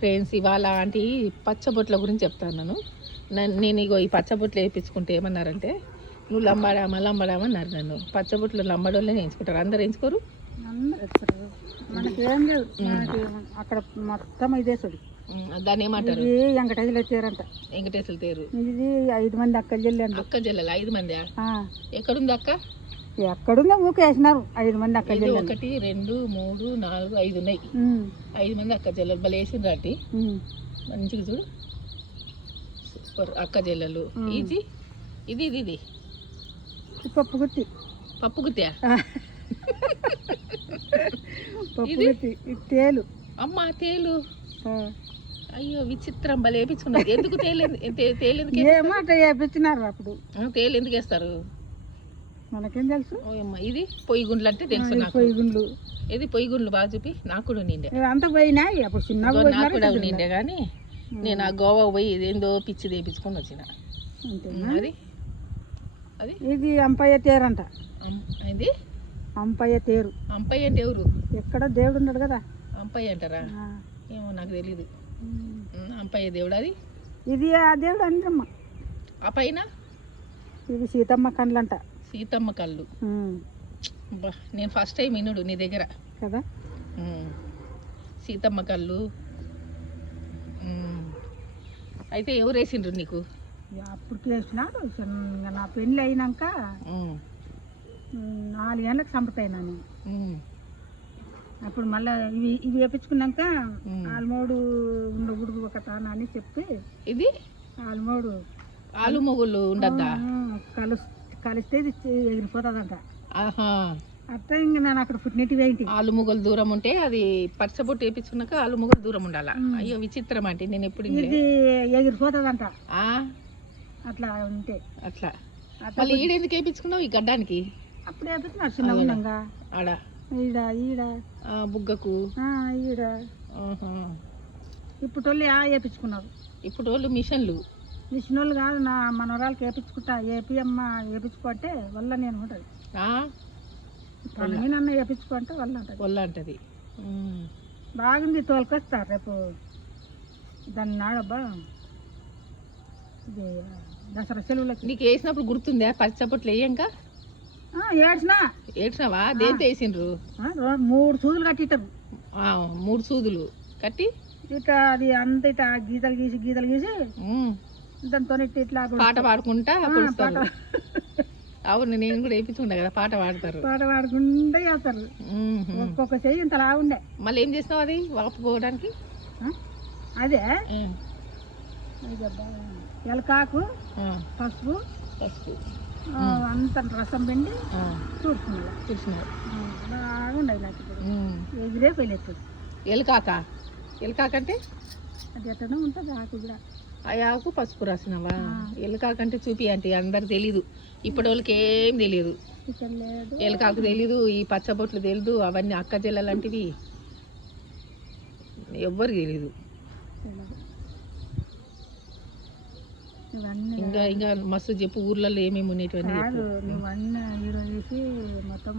Friends, ఇవాళ aunty పచ్చబొట్ల గురించి చెప్తాను. నేను ఇగో ఈ పచ్చబొట్లు వేయించుకుంటే ఏమన్నారంటే, నువ్వు లంబడామన్నారు నన్ను. పచ్చబొట్లు లంబడోళ్ళే వేయించుకుంటారు, అందరు వేయించుకోరు. మనకేం లేదు, అక్కడ మొత్తం ఇదే చూడు. దాన్ని ఏమంటారు? వెంకటేశ్వర తేరంట. వెంకటేశ్వర తేరు. ఇది 5 మంది అక్క చెల్లెలు. అక్క చెల్లెలు 5 మంది? ఎక్కడుంది అక్క? ఎక్కడుందో ఊకేసినారు 5 మంది అక్క చెల్లెలు. 1 2 3 4 5 ఉన్నాయి. 5 మంది అక్క చెల్లెలు భలే వేసిండ్రు అట్టి. మంచిగా చూడు, సూపర్ అక్క చెల్లెలు. ఇది ఇది ఇది ఇది పప్పు గుత్తి. పప్పు గుత్తా? పప్పు గుత్తి. తేలు. అమ్మ తేలు. అయ్యో విచిత్రం, భలే వేయించుకున్నారు. ఎందుకు తేలు ఏమాట వేయించినారు అప్పుడు. తేలు ఎందుకు వేస్తారు మనకేం తెలుసు. ఇది పొయ్యి గుండ్లు అంటే తెలుసు నాకు. పొయ్యి గుండ్లు. ఇది పొయ్యి గుండ్లు బాగా చూపి. నాకు కూడా నిండే అంతా పోయినాయి అప్పుడు, చిన్నగా నాకు కూడా నిండే. కానీ నేను ఆ గోవా పోయి ఇదేందో పిచ్చి తెప్పించుకొని వచ్చిన. అది అది ఇది అంపయ్య తేరంట. ఇది అంపయ్య తేరు. అంపయ్య అంటే ఎవరు? ఎక్కడ దేవుడు ఉన్నాడు కదా, అంపయ్య అంటారా? ఏమో నాకు తెలీదు. అంపయ్య దేవుడు అది. ఇది ఆ దేవుడు అంటమ్మ. ఆ పైన ఇది సీతమ్మ కళ్ళు అంట. సీతమ్మ కళ్ళు. నేను ఫస్ట్ టైం వినుడు నీ దగ్గర కదా. సీతమ్మ కళ్ళు. అయితే ఎవరు వేసిండ్రు నీకు? అప్పుడు వేసినాడు. నా పెళ్ళి అయినాక 4 ఏళ్ళకి సంపతాయినా నేను. అప్పుడు మళ్ళీ ఇవి వేపించుకున్నాక ఆల్మోడు ఉండగుడు ఒక తానా అని చెప్పి, ఇది ఆల్మోడు ఆలు మొగుళ్ళు ఉండద్దా? కలిస్తే ఇది ఎగిరిపోతుందంట. అట్లా ఇంకా నేను అక్కడ పుట్టినట్టు ఏంటి, ఆలు మొగలు దూరం ఉంటే అది పచ్చబొట్టు వేపించుకున్నాక ఆలు మొగలు దూరం ఉండాలా? అయ్యో విచిత్రం అంటే నేను ఎప్పుడు ఇది ఎగిరిపోతుందంట అట్లా ఉంటే. అట్లా మళ్ళీ ఈడెందుకు వేయించుకున్నావు ఈ గడ్డానికి? అప్పుడు వేపించినారు చిన్న ఉన్నాగా ఆడ ఈడ ఈడ బుగ్గకు ఈడ. ఇప్పుడు వాళ్ళు వేపించుకున్నారు. ఇప్పుడు వాళ్ళు మిషన్లు వాళ్ళు కాదు, నా మనవరాలకి వేపించుకుంటా. ఏపీఎమ్మ వేపించుకుంటే వల్ల నేను ఉంటుంది. నన్ను వేపించుకుంటే వల్ల అంటది. బాగుంది, తోలుకొస్తారు రేపు దాన్ని నాడబ్బా. ఇది దసరా సెలవులకి. నీకు వేసినప్పుడు గుర్తుందా పచ్చబొట్లు వేయంక? ఏడ్చినావా? దేంతో వేసిండ్రు? 3 సూదులు కట్టిటారు. 3 సూదులు కట్టి ఇట్లా అది అంత ఇట్లా గీతలు గీసి దాంతో ఇట్లా పాట పాడుకుంటా. అవును, నేను కూడా వేయించుకుంటా కదా, పాట పాడతారు. పాట పాడుకుంటే చేస్తారు. ఒక్కొక్క చెయ్యి ఇంత లా ఉండే. మళ్ళీ ఏం చేస్తావు అది వాపుకోవడానికి? అదే ఎలకాకు, పసుపు అంత రసం పిండి చూసుకున్నారు. బాగుండదు నాకు ఇప్పుడు. ఎగిరే పోయలేదు. ఎలకాకంటే అది ఎట్టనే ఉంటుంది. ఆకు కూడా ఆ ఆకు పసుపు రాసినవా? ఎలకాకంటే చూపి అంటే అందరికి తెలీదు, ఇప్పటి వాళ్ళకి ఏం తెలియదు. ఎలకాకు తెలీదు, ఈ పచ్చబొట్లు తెలీదు, అవన్నీ అక్క చెల్లెలాంటివి ఎవ్వరికి తెలీదు. ఇంకా మస్తు చెప్పు, ఊర్లలో ఏమేమి ఉండేటివన్నీ. నువ్వు అన్నీ హీరో చేసి మొత్తం